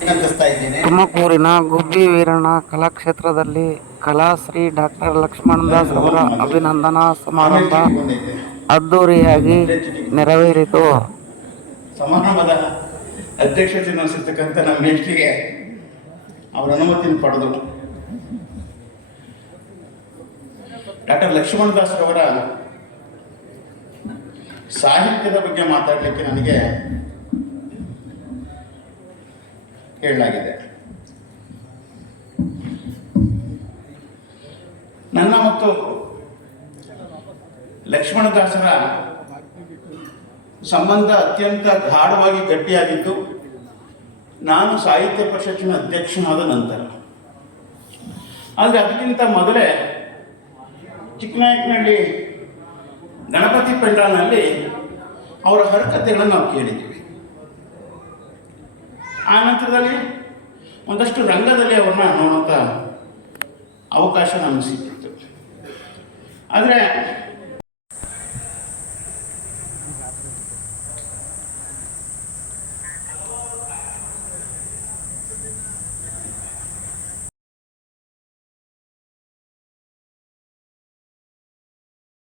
ವಿನಂತಿಸ್ತಾ ಇದ್ದೇನೆ. ತುಮಕೂರಿನ ಗುಬ್ಬಿ ವೀರಣ್ಣ ಕಲಾಕ್ಷೇತ್ರದಲ್ಲಿ ಕಲಾಶ್ರೀ ಡಾಕ್ಟರ್ ಲಕ್ಷ್ಮಣದಾಸ್ ಅವರ ಅಭಿನಂದನಾ ಆಮೇಲೆ ಸಮಾರಂಭ ಚೀಟಿ ಬಂದೈತೆ, ಅದ್ದೂರಿಯಾಗಿ ಮೊದಲೇ ಚೀಟಿ ನೆರವೇರಿತು. ಸಮಾರಂಭದ ಅಧ್ಯಕ್ಷತೆ ವಹಿಸಿರ್ತಕ್ಕಂಥ ನಮ್ಮ ಮೇಷ್ಟ್ರಿಗೆ ಅವರ ಅನುಮತಿಯನ್ನು ಪಡೆದು ಡಾಕ್ಟರ್ ಲಕ್ಷ್ಮಣದಾಸ್ ಅವರ ಸಾಹಿತ್ಯದ ಬಗ್ಗೆ ಮಾತಾಡಲಿಕ್ಕೆ ನನಗೆ ಹೇಳಲಾಗಿದೆ. ನನ್ನ ಮತ್ತು ಲಕ್ಷ್ಮಣದಾಸರ ಸಂಬಂಧ ಅತ್ಯಂತ ಗಾಢವಾಗಿ ಗಟ್ಟಿಯಾಗಿದ್ದು ನಾನು ಸಾಹಿತ್ಯ ಪರಿಷತ್ತಿನ ಅಧ್ಯಕ್ಷನಾದ ನಂತರ. ಆದರೆ ಅದಕ್ಕಿಂತ ಮೊದಲೇ ಚಿಕ್ಕನಾಯಕನಹಳ್ಳಿ ಗಣಪತಿ ಪೆಂಡಾಲ್ನಲ್ಲಿ ಅವರ ಹರಕತೆಗಳನ್ನು ನಾವು ಕೇಳಿದ್ದೀವಿ. ಆ ನಂತರದಲ್ಲಿ ಒಂದಷ್ಟು ರಂಗದಲ್ಲಿ ಅವ್ರನ್ನ ನೋಡುವಂಥ ಅವಕಾಶ ನಮಗೆ ಸಿಕ್ಕಿತ್ತು. ಆದರೆ